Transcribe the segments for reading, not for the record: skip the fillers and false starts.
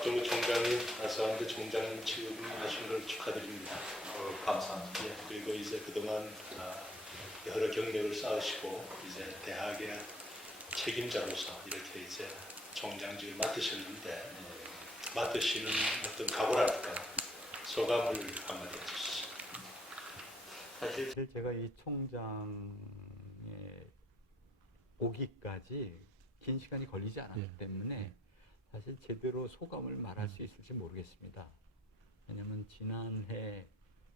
박정우 총장님, 아사한테 총장님 취임하신 걸 축하드립니다. 감사합니다. 예, 그리고 이제 그동안 여러 경력을 쌓으시고 이제 대학의 책임자로서 이렇게 이제 총장직을 맡으셨는데 맡으시는 어떤 각오랄까 소감을 한마디 해주시죠. 사실 제가 이 총장에 오기까지 긴 시간이 걸리지 않았기 때문에 사실 제대로 소감을 말할 수 있을지 모르겠습니다. 왜냐하면 지난해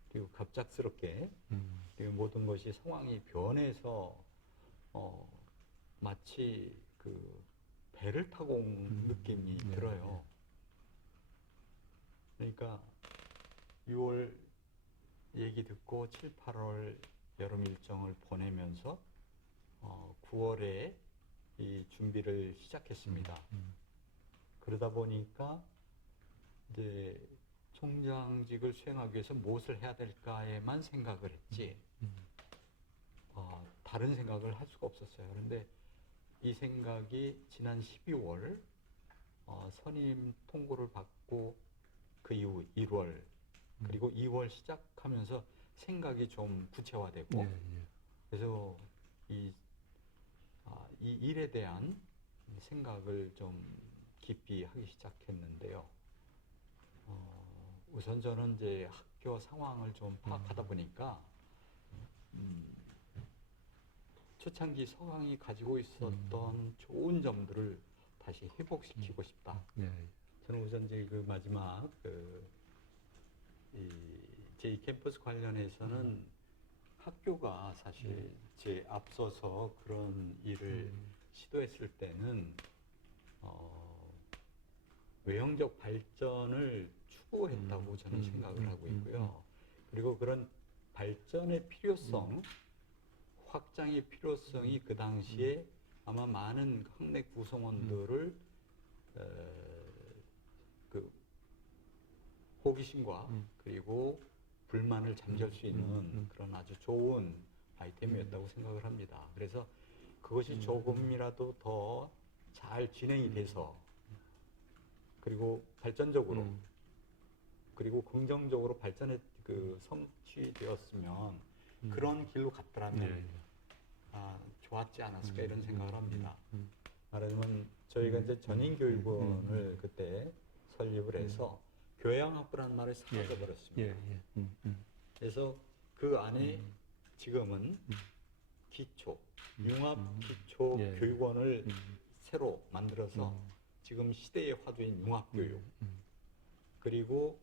그리고 갑작스럽게 그리고 모든 것이 상황이 변해서 마치 그 배를 타고 온 느낌이 들어요. 그러니까 6월 얘기 듣고 7, 8월 여름 일정을 보내면서 9월에 이 준비를 시작했습니다. 그러다 보니까 이제 총장직을 수행하기 위해서 무엇을 해야 될까에만 생각을 했지 다른 생각을 할 수가 없었어요. 그런데 이 생각이 지난 12월 선임 통고를 받고 그 이후 1월 그리고 2월 시작하면서 생각이 좀 구체화되고 그래서 이 일에 대한 생각을 좀 깊이 하기 시작했는데요. 우선 저는 이제 학교 상황을 좀 파악하다 보니까 초창기 서강이 가지고 있었던 좋은 점들을 다시 회복시키고 싶다. 저는 우선 이제 그 마지막 제 캠퍼스 관련해서는 학교가 사실 제 앞서서 그런 일을 시도했을 때는 외형적 발전을 추구했다고 저는 생각을 하고 있고요. 그리고 그런 발전의 필요성, 확장의 필요성이 그 당시에 아마 많은 학내 구성원들을 그 호기심과 그리고 불만을 잠재울 수 있는 그런 아주 좋은 아이템이었다고 생각을 합니다. 그래서 그것이 조금이라도 더 잘 진행이 돼서 그리고 발전적으로 그리고 긍정적으로 발전에 성취되었으면 그런 길로 갔더라면 좋았지 않았을까 이런 생각을 합니다. 말하자면 저희가 이제 전인교육원을 그때 설립을 해서 교양학부라는 말을 사라져 버렸습니다. 그래서 그 안에 지금은 기초, 융합 기초 교육원을 새로 만들어서 지금 시대의 화두인 융합교육 그리고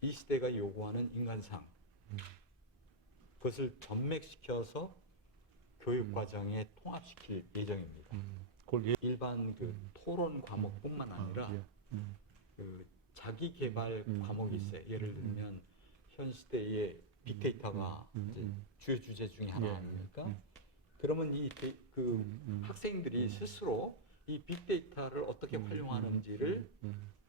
이 시대가 요구하는 인간상 그것을 전맥시켜서 교육과정에 통합시킬 예정입니다. 일반 그 토론 과목뿐만 아니라 그 자기 개발 과목이 있어요. 예를 들면 현 시대의 빅데이터가 이제 주요 주제 중에 하나 아닙니까? 그러면 학생들이 스스로 이 빅데이터를 어떻게 활용하는지를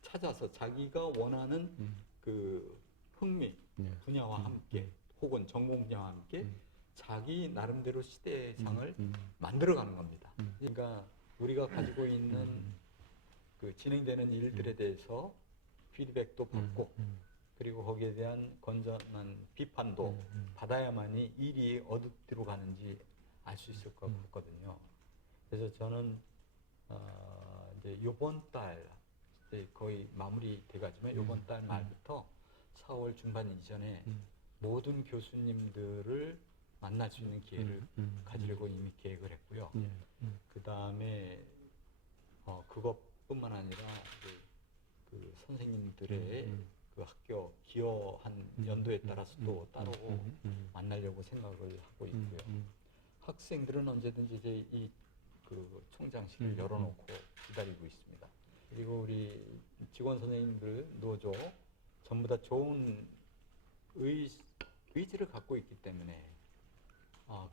찾아서 자기가 원하는 그 흥미 분야와 함께 혹은 전공 분야와 함께 자기 나름대로 시대상을 만들어가는 겁니다. 그러니까 우리가 가지고 있는 그 진행되는 일들에 대해서 피드백도 받고 그리고 거기에 대한 건전한 비판도 받아야만이 일이 어디로 가는지 알 수 있을 것 같거든요. 그래서 저는 이제 이번 달 이제 거의 마무리 돼가지만 이번 달 말부터 4월 중반 이전에 모든 교수님들을 만날 수 있는 기회를 가지려고 이미 계획을 했고요. 그 다음에 그것뿐만 아니라 그 선생님들의 그 학교 기여한 연도에 따라서 또 따로 만나려고 생각을 하고 있고요. 학생들은 언제든지 이제 이 그 총장실을 열어놓고 기다리고 있습니다. 그리고 우리 직원 선생님들 노조 전부 다 좋은 의지를 갖고 있기 때문에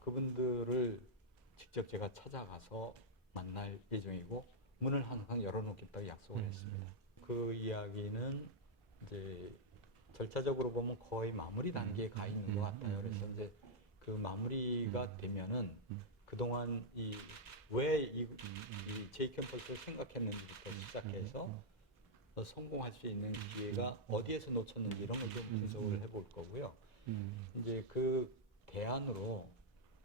그분들을 직접 제가 찾아가서 만날 예정이고 문을 항상 열어놓겠다고 약속을 했습니다. 그 이야기는 이제 절차적으로 보면 거의 마무리 단계에 가 있는 것 같아요. 그래서 이제 그 마무리가 되면은 그동안 왜 이 J 캠퍼스를 생각했는지부터 시작해서 성공할 수 있는 기회가 어디에서 놓쳤는지 이런 걸 좀 분석을 해볼 거고요. 이제 그 대안으로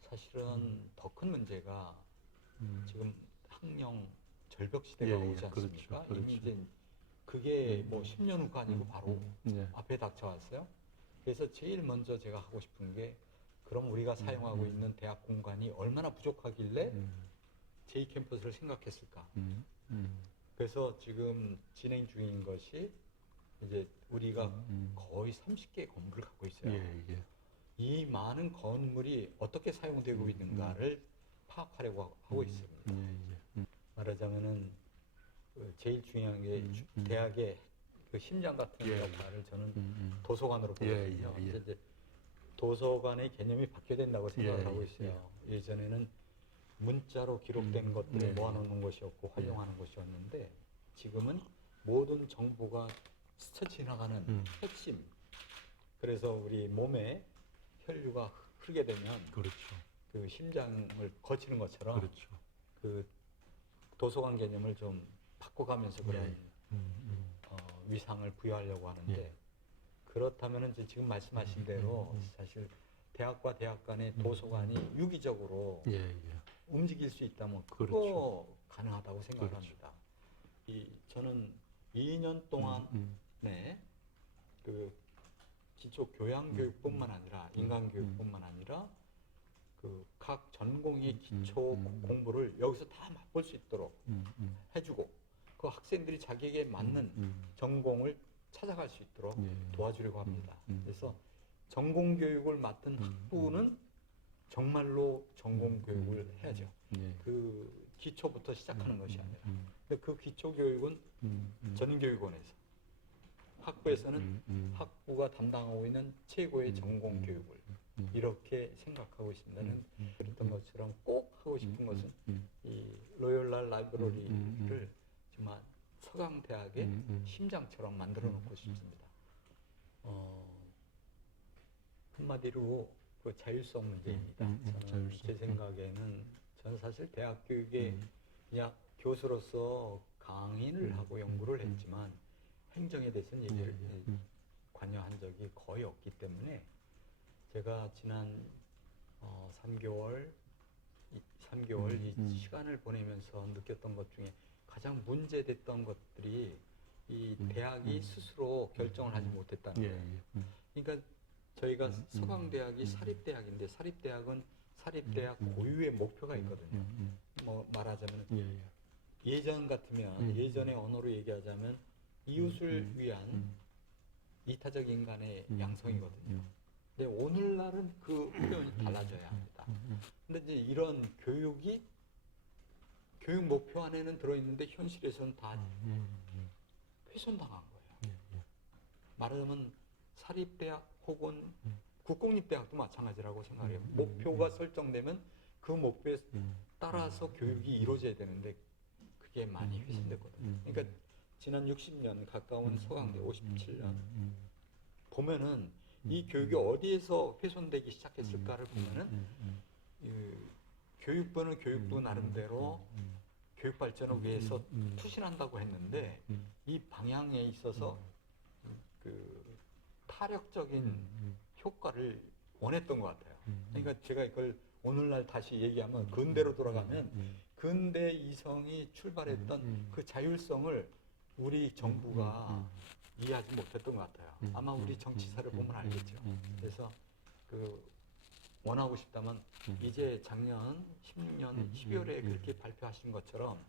사실은 더 큰 문제가 지금 학령 절벽 시대가 예, 오지 않습니까? 그렇죠, 이미 이제 그게 뭐 10년 후가 아니고 바로 예. 앞에 닥쳐왔어요. 그래서 제일 먼저 제가 하고 싶은 게 그럼 우리가 사용하고 있는 대학 공간이 얼마나 부족하길래 제2 캠퍼스를 생각했을까? 그래서 지금 진행 중인 것이 이제 우리가 거의 30개의 건물을 갖고 있어요. 예, 예. 이 많은 건물이 어떻게 사용되고 있는가를 파악하려고 하고 있습니다. 말하자면은 그 제일 중요한 게 대학의 그 심장 같은 예. 역할을 저는 도서관으로 보거든요. 예. 이제 도서관의 개념이 바뀌어야 된다고 생각을 예, 하고 있어요. 예전에는 문자로 기록된 것들을 모아놓는 것이었고 활용하는 것이었는데 지금은 모든 정보가 스쳐 지나가는 핵심. 그래서 우리 몸에 혈류가 흐르게 되면 그렇죠. 그 심장을 거치는 것처럼 그렇죠. 그 도서관 개념을 좀 바꿔가면서 그런 위상을 부여하려고 하는데 그렇다면은 이제 지금 말씀하신 대로 사실 대학과 대학 간의 도서관이 유기적으로 움직일 수 있다면 그거 그렇죠. 가능하다고 생각합니다. 저는 2년 동안에 그 기초 교양 교육뿐만 아니라 인간 교육뿐만 아니라 그 각 전공의 기초 공부를 여기서 다 맛볼 수 있도록 해주고 그 학생들이 자기에게 맞는 전공을 찾아갈 수 있도록 도와주려고 합니다. 그래서 전공 교육을 맡은 학부는 정말로 전공 교육을 해야죠. 그 기초부터 시작하는 것이 아니라. 근데 그 기초 교육은 전교육원에서 학부에서는 학부가 담당하고 있는 최고의 전공 교육을 이렇게 생각하고 있습니다는 그랬던 것처럼 꼭 하고 싶은 것은 이 로열라 라이브러리를 정말 서강대학의 심장처럼 만들어 놓고 싶습니다. 한마디로 그 자율성 문제입니다. 저는 제 생각에는 저는 사실 대학 교육에 그냥 교수로서 강의를 하고 연구를 했지만 행정에 대해서는 얘기를 관여한 적이 거의 없기 때문에 제가 지난 3개월 이 시간을 보내면서 느꼈던 것 중에 가장 문제됐던 것들이 이 대학이 스스로 결정을 하지 못했다는 거예요. 그러니까 저희가 서강대학이 사립대학인데 사립대학은 사립대학 고유의 목표가 있거든요. 뭐 말하자면 예전 같으면 예전의 언어로 얘기하자면 이웃을 위한 이타적 인간의 양성이거든요. 근데 오늘날은 그 표현이 달라져야 합니다. 근데 이제 이런 교육이 교육 목표 안에는 들어있는데 현실에서는 다 훼손당한 거예요. 말하자면 사립대학 혹은 국공립대학도 마찬가지라고 생각해요. 목표가 설정되면 그 목표에 따라서 교육이 이루어져야 되는데 그게 많이 훼손됐거든요. 그러니까 지난 60년 가까운 서강대 57년 보면은 이 교육이 어디에서 훼손되기 시작했을까를 보면은 교육부는 교육부 나름대로 교육 발전을 위해서 투신한다고 했는데 이 방향에 있어서 그 타력적인 효과를 원했던 것 같아요. 그러니까 제가 이걸 오늘날 다시 얘기하면 근대로 돌아가면 근대 이성이 출발했던 그 자율성을 우리 정부가 이해하지 못했던 것 같아요. 아마 우리 정치사를 보면 알겠죠. 그래서 그 원하고 싶다면 이제 작년 16년 12월에 그렇게 발표하신 것처럼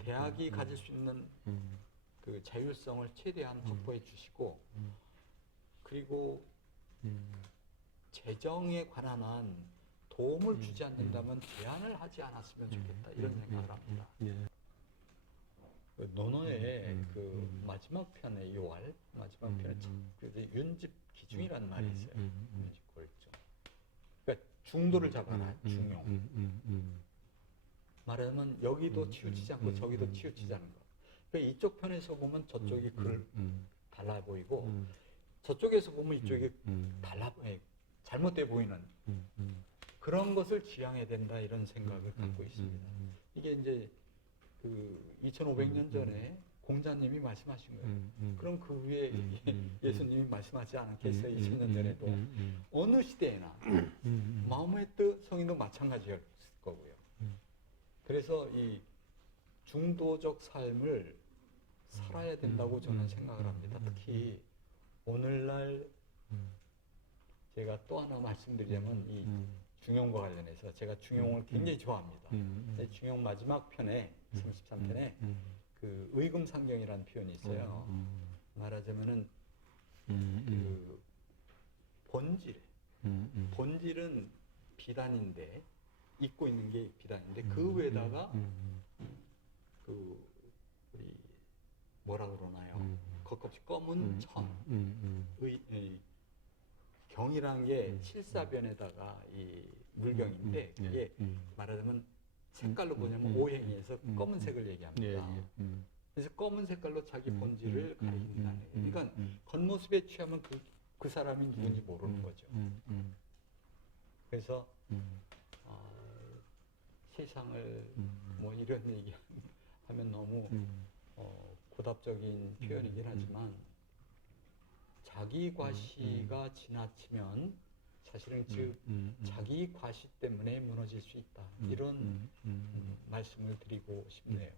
대학이 가질 수 있는 그 자율성을 최대한 확보해 주시고 그리고 재정에 관한 한 도움을 주지 않는다면 제한을 하지 않았으면 좋겠다 이런 생각을 합니다. 논어의 그 마지막 편의 요할 마지막 편에 윤집 기중이라는 말이 있어요. 윤집 골중. 그러니까 중도를 잡아라 중용. 말하자면 여기도 치우치지 않고 저기도 치우치지 않은 거. 그러니까 이쪽 편에서 보면 저쪽이 달라 보이고 저쪽에서 보면 이쪽이 잘못돼 보이는 그런 것을 지향해야 된다 이런 생각을 갖고 있습니다. 이게 이제 그 2500년 전에 공자님이 말씀하신 거예요. 그럼 그 위에 예수님이 말씀하지 않았겠어요? 2000년 전에도. 어느 시대에나 마음의 뜻 성인도 마찬가지일 거고요. 그래서 이 중도적 삶을 살아야 된다고 저는 생각을 합니다. 특히 오늘날 제가 또 하나 말씀드리자면 이 중용과 관련해서 제가 중용을 굉장히 좋아합니다. 중용 마지막 편에 33편에 그 의금상경이라는 표현이 있어요. 말하자면은 그 본질은 비단인데 입고 있는 게 비단인데 그 위에다가 그 우리 뭐라 그러나요? 겉껍질 검은 경이라는 게 칠사변에다가 이 물경인데 이게 말하자면 색깔로 보냐면 오행에서 검은색을 얘기합니다. 그래서 검은 색깔로 자기 본질을 가리킨다는 거예요. 그러니까 겉모습에 취하면 그 사람이 누군지 모르는 거죠. 그래서 세상을 뭐 이런 얘기하면 너무 고답적인 표현이긴 하지만 자기 과시가 지나치면 사실은 즉 자기 과시 때문에 무너질 수 있다. 이런 말씀을 드리고 싶네요.